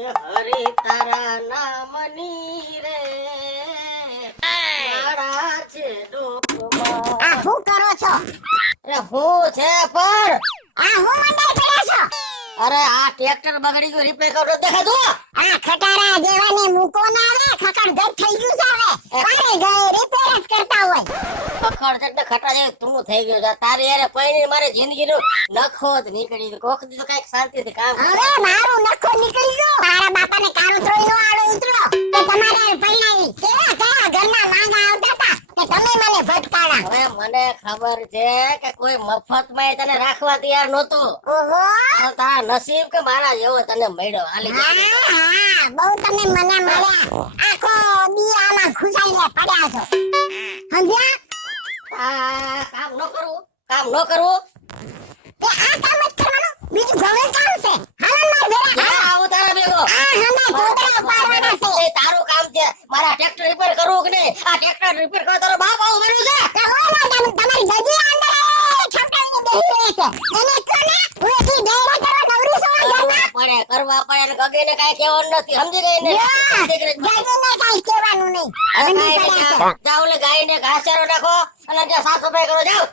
કે હરી તારા નામની રે મારા છે ડોકમાં. આ શું કરો છો? અરે હું છે પણ આ હું મંડાઈ પડ્યા છો? અરે આ ટ્રેક્ટર બગડી ગયું, રિપેર કરો દેખા દો. આ ખટારા જેવાને મૂકો ના રે, ખકડ ગઈ થઈ ગયું છે હવે. પાણી ગઈ રિપેર જ કરતા હોય. પકડ એટલે ખટા જેવું તું થઈ ગયું છે. તારી યારે પૈણી મારી જિંદગીનું નખો જ નીકળી ગયું. કોક દી તો કઈક શાંતિથી કામ કર. હવે મારું નખો નીકળી ગયો. મારા બાપાને કાળું ત્રોઈ નો આડો ઉતરો કે તમારે પૈણાવી કેવા કયા ઘરના લાંગા આવતા હતા કે તમે મને ભટકાણા. હવે મને ખબર છે કે કોઈ મફતમાં તને રાખવા તૈયાર નહોતું. ઓહો તો તારા નસીબ કે મારા જેવો તને મળ્યો. હાલી જા. હા બહુ તમે મને મળ્યા. આખો દી આમાં ખુશાઈને પડ્યા છો. સમજ્યા? આ કામ ન કરવું, કામ ન કરવું. તે આ કામ જ કરવાનું, બીજું ઘણું કામ છે. હાલો માર ભેગા. હા, આવું તારા ભેગો. આ હમે ગોદડા પાડવાના છે. એ તારું કામ છે. મારા ટ્રેક્ટર રિપેર કરવું કે નહીં? આ ટ્રેક્ટર રિપેર કરો તારો બાપ આવું મળ્યું છે. તો ઓલા તમારી ગજી અંદર છોકરાને બેહી રહે છે. એને કોને ઉએથી ડેરા કરવા નવરી છો ઘરમાં? કરવા પડે ને ગગીને કાંઈ કહેવાનું નથી. સમજી ગઈ ને? ગજીને કાંઈ કહેવાનું નહીં. હવે સમજી કાંઈ પડ્યા નહીં. જાઓ ઓલે ગાયને ઘાસચારો નાખો અને ત્યાં સાફ સફાઈ કરો. જાઓ.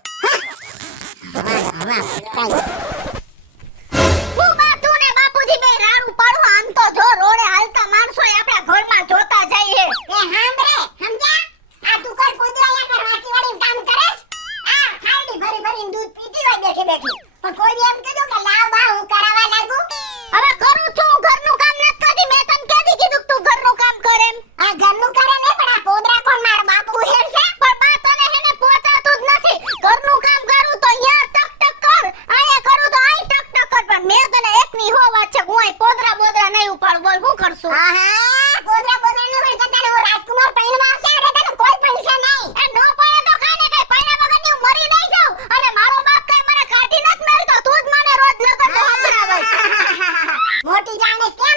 હું બા તું ને બાપુજી બે રાડું પાડો. આમ તો જો રોડે હાલતા માણસો આપણા ઘરમાં જોતા જઈએ. એ હાંભરે સમજ્યા? આ તું કોઈ કુદરાયા પર વાકી વાળીને કામ કરેસ? આ ખાડી ભરી ભરીને દૂધ પીતી હોય બેઠી બેઠી. પણ કોઈ એમ કીધું કે લાવ બા હું કરાવવા લાગુ? હવે કરું છું. ઘરનું કામ નથી કરતી. મેં તને કેદી કીધું તું ઘરનું કામ કર એમ? આ ઘરનું કરે ને પણ આ પોદરા કોણ મારો બાપુ હેરશે? પણ બા તને હેને પોતાતું જ નથી. ઘરનું કામ કરું તો યાર ટક ટક કર, આયા કરું તો આય ટક ટક કર. પણ મેં તને એકની હો વાત છે, હું આય પોદરા બોદરા નહીં ઉપાડ. બોલ હું કરશું? આહા પોદરા બોદરા નો વળ તને હું રાજકુમાર પૈણવા આવશે એટલે તને કોઈ પૈસા નહીં. એ નો પડે તો કાને કઈ પૈણા વગરની હું મરી નહીં જાઉં. અને મારો બાપ કઈ મને કાઢી નત મેળતો. તું જ મને રોજ લગન સંભળાવસ. મોટી જાણે કેમ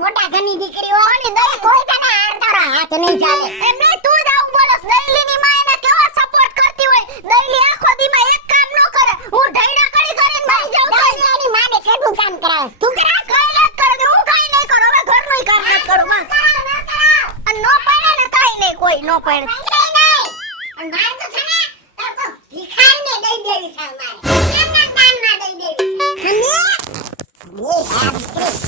મોટા ઘરની દીકરી હોય ને દરે કોઈ તને આડતારા હાથ નહીં ચાલે. એમને તું જ આવું બોલસ. દૈલીની માં એને કેવા સપોર્ટ કરતી હોય. દૈલી આખો દીમાં એક કામ ન કરે. હું ઢૈડા કરી કરીને મરી જાઉં. દૈલીની માને કેટલું કામ કરાવે. તું કરા કઈ જ કરે છે. હું કાઈ નહીં કરું. હવે ઘરનું કામ ન કરું બસ. અને નો પડે ને કાઈ નહીં કોઈ નો પડે. અને માર તો છે ને તાર તો ભિખારીને દઈ દેવી છે મારે. એમના દાનમાં દઈ દેવી છે. સમજે? એ આ દીકરી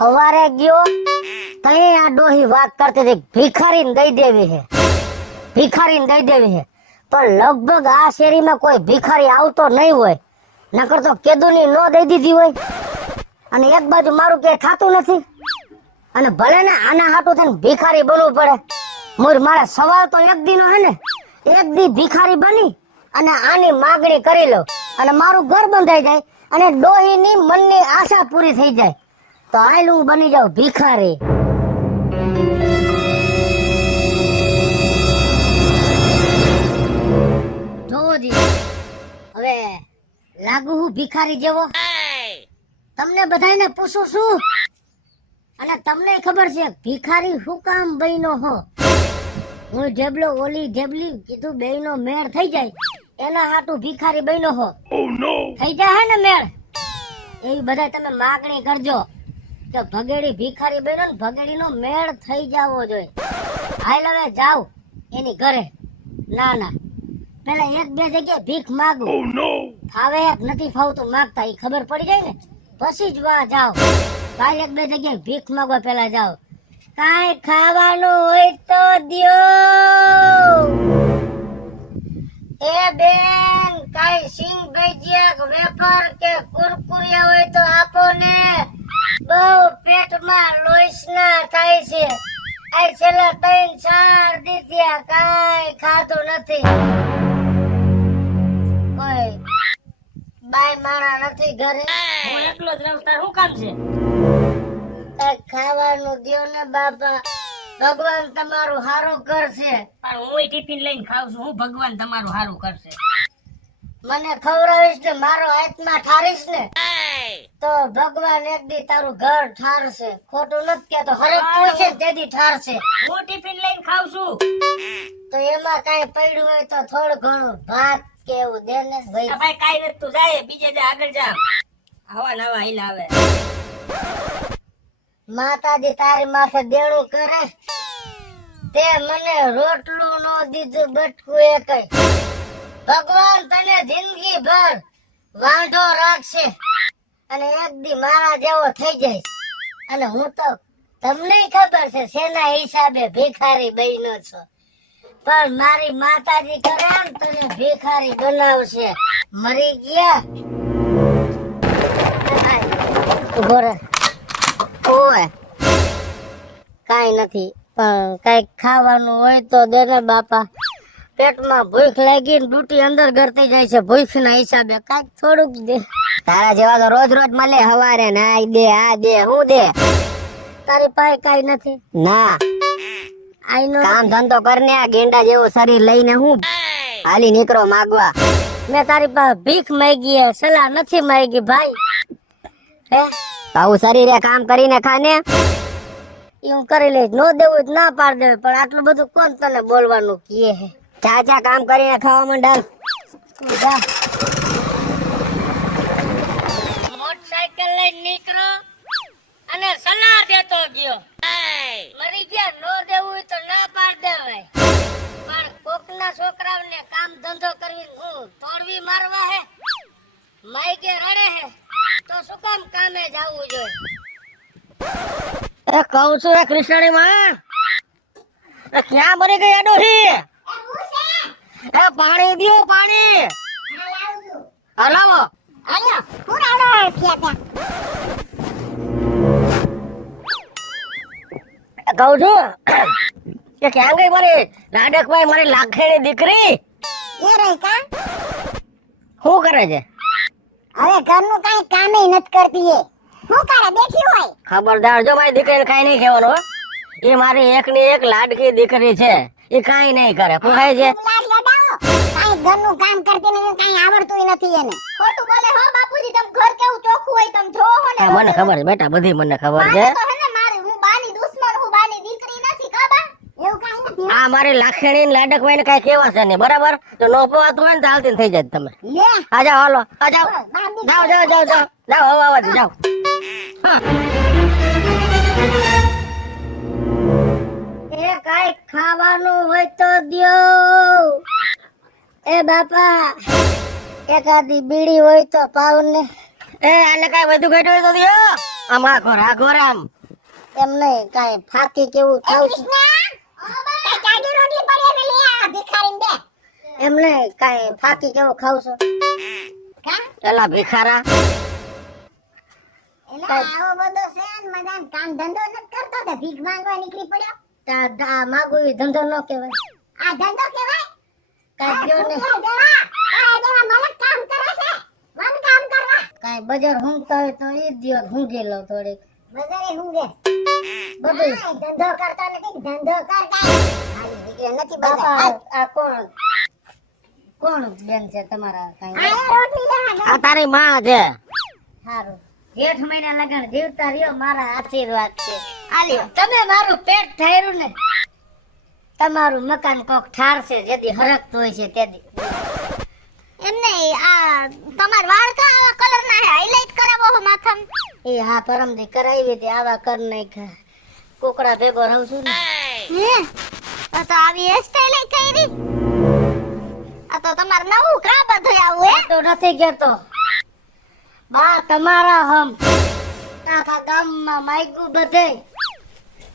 સવારે ગયો તઈ આ ડોહી વાત કરતી હતી ભિખારીને દઈ દેવી છે, ભિખારીને દઈ દેવી છે. પણ લગભગ આ શેરીમાં કોઈ ભિખારી આવતો નહીં હોય, નકર તો કેદુની નો દઈ દીધી હોય. અને એક બાજુ મારું કે થાતું નથી, અને ભલે ને આના હાટું થઈને ભિખારી બનવું પડે. મોર મારા સવાલ તો એક દીનો હે ને, એક દી ભિખારી બની અને આની માગણી કરી લો અને મારું ઘર બંધાઈ જાય અને ડોહીની મનની આશા પૂરી થઈ જાય. તો હાલ હું બની જાઉં ભિખારી. જોજી હવે લાગુ હું ભિખારી જેવો? તમને બધાને પૂછું છું, અને તમને ખબર છે ભિખારી શું કામ બન્યો હો? હું ઢેબલો ઓલી ઢેબલી કીધું બેયનો મેળ થઈ જાય એના હાટુ ભિખારી બન્યો હો. થઈ જાય ને મેળ, એવી બધા તમે માગણી કરજો કે ભગેડી ભિખારી બન્યો ને ભગેડીનો મેળ થઈ જાવો જોઈએ. હાલ હવે જાવ એની ઘરે. ના ના પેલા એક બે જગ્યાએ ભીખ માંગુ. ફાવે એક નથી ફાવતું માંગતા એ ખબર પડી જાય ને પછી જ વાં જાઓ. કાલ એક બે જગ્યાએ ભીખ માંગવા પેલા જાઓ. કાંઈ ખાવાનું હોય તો દ્યો. એ બેન કાંઈ સિંગ ભજીયા વેફર કે કુરકુરિયા હોય તો આપો ને. બહુ પેટમાં લોહીસના થાય છે. આ છેલ્લા 3-4 દી થયા કાંઈ ખાતું નથી. કોઈ બાય માણા નથી ઘરે. હું એકલો જ રહું. તાર શું કામ છે? કાંઈક ખાવાનું દ્યો ને બાપા. ભગવાન તમારું હારું કરશે. પણ હું ટિફિન લઈને ખાઉં છું. હું ભગવાન તમારું હારું કરશે. મને ખવડાવીશ ને મારો હાથમાં ઠારીશ ને તો ભગવાન એક દી તારું ઘર ઠારશે. ખોટું નથી કહેતો. હરેક પૂછે તેથી ઠારશે. હું ટિફિન લઈને ખાઉં છું. તો એમાં કાંઈ પડ્યું હોય તો થોડું ઘણું ભાત કે એવું દે ને આ ભાઈ. ભાઈ કાઈ નથી, તું જાય બીજે જા, આગળ જા. આવા નવા હિલા આવે. માતાજી તારી માથે દેણું કરે. તે મને રોટલું નો દીધું બટકું એ કઈ. ભગવાન તને જિંદગી ભર વાંઢો રાખશે અને એક દી મારા જેવો થઈ જાય. અને હું તો તમને ખબર છે શેના હિસાબે ભિખારી બન્યો છો. પણ મારી માતાજી કરે ને તને ભિખારી બનાવશે. મરી ગયા ઉભો રહે. ઓય કાઈ નથી પણ કઈક ખાવાનું હોય તો દે ને બાપા. પેટમાં ભૂખ લાગી ને ડૂટી અંદર ગરતી જાય છે. ભૂખ ના હિસાબે કઈક થોડુંક દે. તારા જેવા તો રોજ રોજ મળે હવારે ના દે આ દે હું દે. તારી પાસે કઈ નથી ના. આઈનો કામ ધંધો કરને આ ગેંડા જેવું શરીર લઈને હું હાલી નીકળો માગવા. મેં તારી પાસે ભીખ માંગી સલાહ નથી માંગી ભાઈ. હે તારું શરીરે કામ કરીને ખાને હું કરી લઈશ. નો દેવું તો ના પાડ દે. પણ આટલું બધું કોણ તને બોલવાનું કહે હે. ચાચા કામ કરીને ખાવા માંડાલ. જા મોટરસાઇકલ લઈને નીકળો અને સલાહ દેતો ગયો. મરી ગયા નો દેવું હોય તો ના પાડ દેવાય. પણ કોકના છોકરાઓને કામ ધંધો કરવી હું તોડવી મારવા હે. માઈકે રડે હે તો શું કામ કામે જાવું જોઈએ. એ કહું છું એ કૃષ્ણની માં એ ક્યાં મરી ગઈ આ ડોહી? એ પાણી દિયો પાણી. હલાવો આયો હું રાડો થયા કહું છું કે ક્યાં ગઈ મારી લાડકભાઈ મારી લાખેની દીકરી? એ રે કા શું કરે છે? હવે ઘરનું કાઈ કામે નથી કરતી. એ હું કરે બેઠી હોય. ખબરદાર જો મારી દીકરીને કાઈ નહીં કહેવાનું હો. એ મારી એકની એક લાડકી દીકરી છે. એ કાઈ નહીં કરે. પૂછાય છે લાડ લડાવો કાઈ ઘરનું કામ કરતી નથી. કાઈ આવડતું નથી એને. ખોટું બોલે હો બાપુજી. તમ ઘર કેવું ચોખ્ખું હોય તમ જો હો ને. હા, મને ખબર છે બેટા, બધી મને ખબર છે. તો હે ને મારી હું બાની દુશ્મન હું બાની દીકરી નથી કાબા. એવું કાઈ નથી. આ મારી લાખેણી ને લાડકભાઈ ને કઈ કેવા છે નહીં બરાબર. તો નો પવાતું હોય ને તો હાલતી થઈ જાય તમે. લે આ જાઓ હાલો આ જાઓ જાઓ જાઓ જાઓ જાઓ જાઓ હવે આવા દે જાઓ. હા. એ કઈ ખાવાનું હોય તો દ્યો. એ બાપા એકાદી બીડી હોય તો પાવ ને. એ આને કઈ વધુ ઘટ્યું હોય તો દ્યો. આમ આખો રામ એમ નહીં કઈ ફાકી કેવું ખાવ છું. કૃષ્ણ કાઈ જાડી રોટલી પડી એને લે આ ભિખારીને દે. એમ નહીં કઈ ફાકી કેવું ખાવ છો. કા એલા ભિખારા એલા આવો બધો છે ને મજાન કામ ધંધો નથી કરતો તો ભીખ માંગવા નીકળી પડ્યો. તા માગુ ઈ ધંધો ન કહેવાય. આ ધંધો કેવાય. કાઈ કયો ને આ દેવા મલક કામ કરે છે. મન કામ કરવા કાઈ બજાર હુંગતા હોય તો ઈ દિયો હુંગી લો થોડીક બજારે હુંગે બધું. ધંધો કરતો નથી. ધંધો કર કાઈ હાલી દીકરી નથી બાપા બજાર. આ કોણ કોણ બેન છે તમારા કાઈ? આ રોટલી લેવા આ તારી માં છે. સારું જેઠ મહિના લગન જીવતા રહ્યો મારા આશીર્વાદ છે. આલ્યો તમે મારું પેટ ઠાર્યું ને તમારું મકાન કોક ઠારશે જેદી હરકતું હોય છે તેદી. એમને આ તમાર વાળ કા આવા કલર ના હે હાઈલાઈટ કરાવો હો માથામ. એ હા પરમદી કરાવી હતી આવા કર નાખ્યા. કોકડા ભેગો રહું છું ને. હે આ તો આવી હેરસ્ટાઈલ કરી. આ તો તો તમારે નવું કા બધું આવું હે તો નથી કેતો બા તમારા હમ આખા ગામમાં માયગું બધે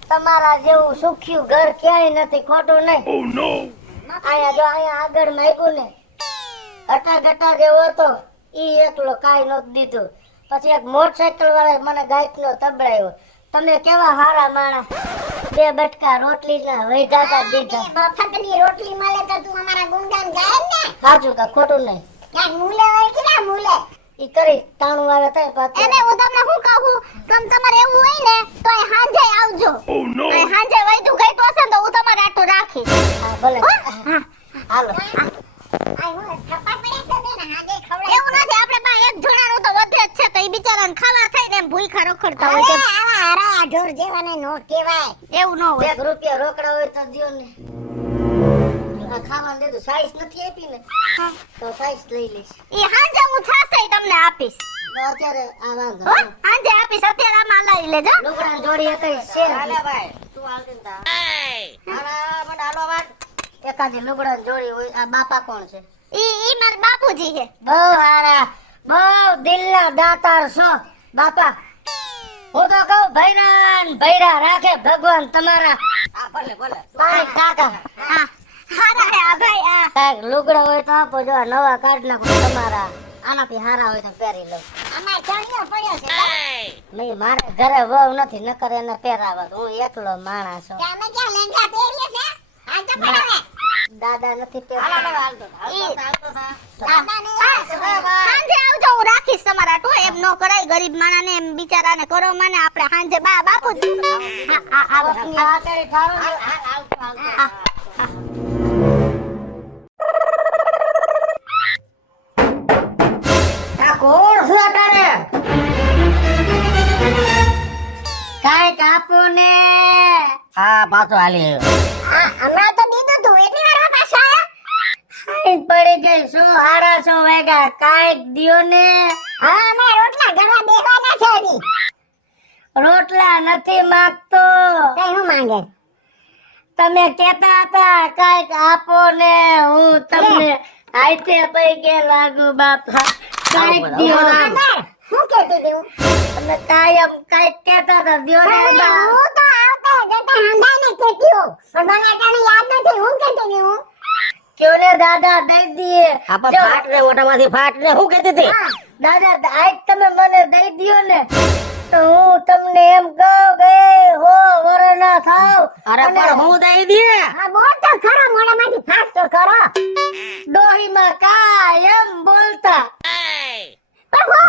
તમારા જેવું સુખ્યું ઘર ક્યાંય નથી ખોટું નહીં અહીંયા આગળ માયગું ને અટા જેવો હતો ઈ એકલો કાઈ નહોતું દીધું પછી એક મોટરસાયકલ વાળા મને ગાયક નો તબડાયો તમે કેવા હારા માણા 2 બટકા રોટલી ના વૈધાતા દીધા મફતની રોટલી મળે તો તું અમારા ગુણગાન ગાય ને સાચું કા ખોટું નહીં ક્યાંક મૂલે હોય કે ના મૂલે ઈ કરી તાણું વાળા થાય પાછું એને હું તમને શું કહું તમારે એવું હોય ને તો અહીં હાંજે આવજો અહીં હાંજે વૈધું ગઈતો હશે ને તો હું તમારે આટલું રાખીશ હા ભલે હાલો એવું નથી આપણે પાસે એક જણાનું તો વધે જ છે તો ઈ બિચારાને ખાવા થઈને એમ ભૂખા રખડતા હોય છે આવા હારા ઢોર જેવાને નો કહેવાય એવું ન હોય 1 રૂપિયા રોકડા હોય તો દ્યો ને આ ખાવાનું દીધું સાઈઝ નથી આપી ને તો સાઈઝ લઈ લઈશ ઈ હાંજે હું થાશે તમને આપીશ તો અત્યારે આ વાંધો હો હાંજે આપીશ અત્યારે આમાં લઈ લેજો લુગડા જોડી એકઈ છે હાલે ભાઈ તું હાલ દેતા હાલા મને હાલો વાત એકાદી લુગડા જોડી હોય આ બાપા કોણ છે ઈ મારા બાપુજી છે બહુ હારા બહુ દિલના દાતાર છો બાપા હું તો કહું ભૈરા રાખે ભગવાન તમારા હા ભલે ભલે કાંઈ કાકા હા હારા હે આ ભાઈ આ કાંઈક લુગડા હોય તો આપો જો આ નવા કાઢ નાખો તમારા આનાથી હારા હોય તો પહેરી લઉં અમાર ચણિયો પડ્યો છે નહીં મારે ઘરે વહુ નથી નકર એને પહેરાવા હું એકલો માણસ છું કે અમે ક્યાં લેંગા પહેરીએ છે હાલ તો પડો દાદા નથી સાંજે આવજો હું રાખીશ તમારા ટો એમ નો કરાય ગરીબ માણાને એમ બિચારાને કરો મને આપણે સાંજે બાપુ કાંઈક આપો ને હા પાછો હાલી હમણાં તો દીધું તું એટલી વાર પાછા ખાઈ પડી ગઈ શું હારા છો વેગા કાંઈક દ્યો ને હા અમે રોટલા ઘરમાં બેસવાના છે હજી રોટલા નથી માંગતો કઈ હું માંગે તમે કેતા હતા કાંઈક આપો ને હું તમને આઈતે પૈકે લાગુ બાપા કાંઈક દ્યો હું કહેતી હતી હું તમે કાયમ કાંઈક કેતા હતા દ્યો ને બા હું તો આવતા જતા હંધાઈને કહેતી હું પણ મને અટાણે યાદ નથી હું કહેતી હતી હું ક્યો ને દાદા દઈ દીએ આપા ફાટ રે મોટામાંથી ફાટ રે હું કહેતી હતી દાદા આજ તમે મને દઈ દ્યો ને તો હું તમને એમ કહું કે હો વરના થાવ અરે પણ હું દઈ દે હા બોલ તો ખરો મોઢામાંથી ફાટ તો ખરો ડોહીમાં કાયમ બોલતા પણ હો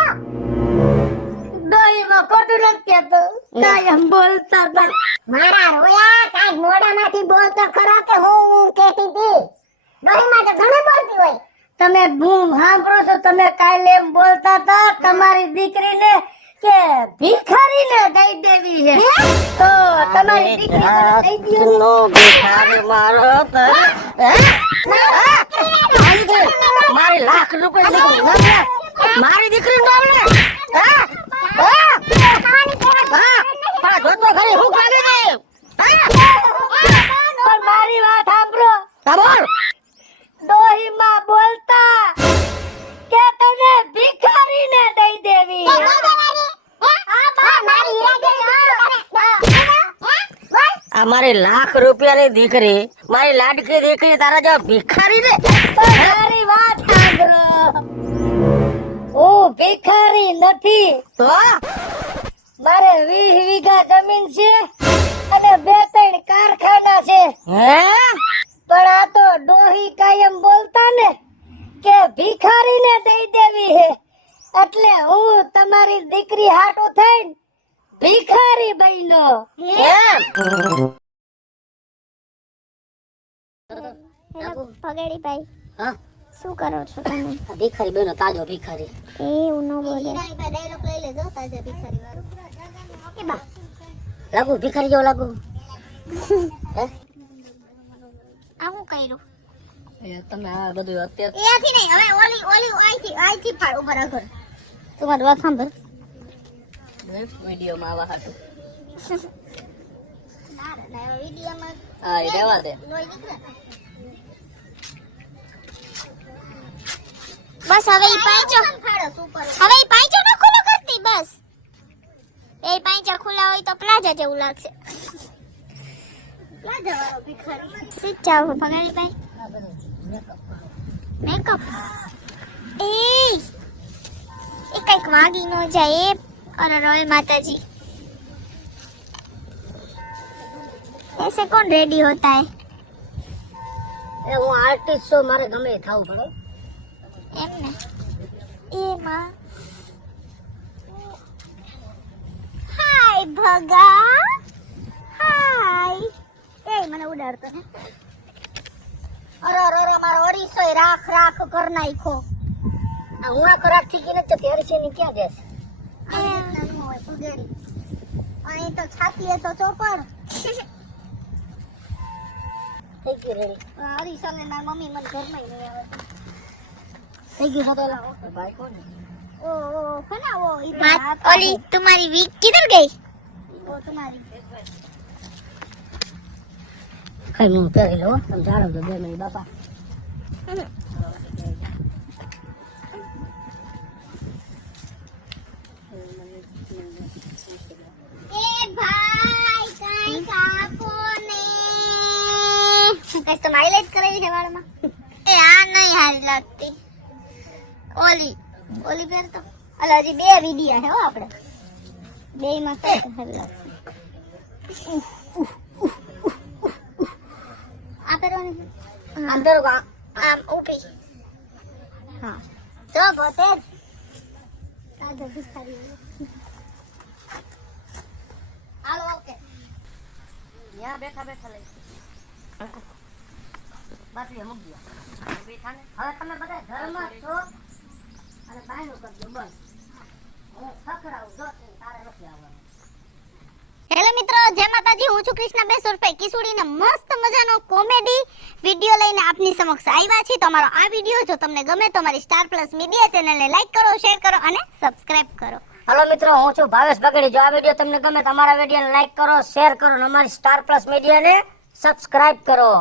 ડોહીમાં ખોટું નથી કહેતો કાયમ બોલતા હતા મારા રોયા કાંઈક મોઢામાંથી બોલ તો ખરો કે હું કહેતી હતી ડોહીમાં તો ઘણું બોલતી હોય તમે બૂમ સાંભળો છો તમે કાલે એમ બોલતા હતા તમારી દીકરીને કે ભિખારીને દઈ દેવી છે તો તમારી દીકરીને દઈ દ્યો નો ભિખારી મારો તો મારી લાખ રૂપિયા મારી દીકરી નો આવડે પણ જોતો ખરી હું કાઢી દે પણ મારી વાત સાંભળો બોલ ડોહીમાં બોલતા કે તને ભિખારીને દઈ દેવી આ મારી લાખ રૂપિયાની દીકરી મારી લાડકી દીકરી તારા જેવા ભિખારી રે મારી વાત સાંભળો હું ભિખારી નથી તો મારે 20 વીઘા જમીન છે અને 2-3 કારખાના છે હે પણ આ તો ડોહી કાયમ બોલતા ને કે ભિખારીને દઈ દેવી હે એટલે હું તમારી દીકરી હાટુ થઈને ભિખારી બન્યો એમ પગડી ભાઈ હા શું કરો છો તમે ભિખારી બન્યો તાજો ભિખારી એવું ન બોલે ડાયલોગ લઈ લેજો તાજા ભિખારી વાળો ઓકે બા લાગુ ભિખારી જેવો લાગુ હે આ હું કર્યું તમે આ બધું અત્યારે એથી નહીં હવે ઓલી આઈથી ફાડ ઉપર આગળ તમારી વાત સાંભળ વિડીયોમાં આવા હાટુ ના વિડીયોમાં હા એ રહેવા દે લોહી નીકળે બસ હવે ઈ પાંચો ફાડો ઉપર હવે ઈ પાંચો ન ખુલ્લો કરતી બસ એ પાંચા ખુલ્લા હોય તો પ્લાઝા જેવું લાગશે પ્લાઝા વાળો ભિખારી ઠીક છે હવે ભગાડી ભાઈ મેકઅપ એ કઈક વાગી ન જાય એ અરે રોય માતાજી ऐसे कौन रेडी होता है એ હું આર્ટિસ્ટ છું, મારે ગમે એ થવું પડે. એમ ને એ માં હાય ભગા હાય એ મને ઉડાડતો ને અરે મારો ઓરિસો રાખ રાખ કર નાખો. આ હું આ ખરાબ થી કે નથી તેરી છે ની ક્યાં દેશ નાનું હોય સુગેડી. અહીં તો છાતીએ તો ચોપડ. થઈ ગયું રેડી, હરીસો ને મારી મમ્મી મને ઘરમાં નહીં આવે. થઈ ગયું સદેલા. ભાઈ કોણ? ओ खाना वो इधर ओली तुम्हारी वीक किधर गई वो तुम्हारी કઈ હું પહેરી લો, તમે જાણો છો 2 મિનિટ બાપા. ए भाई कहीं कापो ने कहीं तो हाईलाइट करेली है वाળ માં. ए आ नहीं हारी लगती ઓલી ઓલી પેર તો અલા હજી 2 વિડિયા હે હો આપણે 2 માં તો હેલો આ પેરવાની અંદર आम ऊपी હા તો બોતે આધા ભિખારી હાલો ઓકે ત્યાં બેઠા બેઠા લઈ બાટલી મૂકી દો. બેઠા ને હવે તમે બધા ઘરમાં છો અને બાયનું કરજો બસ. હું ખખડાવું જો તારે નથી આવવાનું. હેલો મિત્રો, જય માતાજી. હું છું કૃષ્ણા બેસુરભાઈ કિસુડીને મસ્ત મજાનો કોમેડી વિડિયો લઈને આપની સમક્ષ આવ્યા છીએ. તો અમારો આ વિડિયો જો તમને ગમે તો મારી સ્ટાર પ્લસ મીડિયા ચેનલને લાઈક કરો, શેર કરો અને સબસ્ક્રાઇબ કરો. હલો મિત્રો, હું છું ભાવેશ બગડી. જો આ વિડીયો તમને ગમે તો અમારા વિડીયોને લાઈક કરો, શેર કરો અને અમારી સ્ટાર પ્લસ મીડિયાને સબસ્ક્રાઇબ કરો.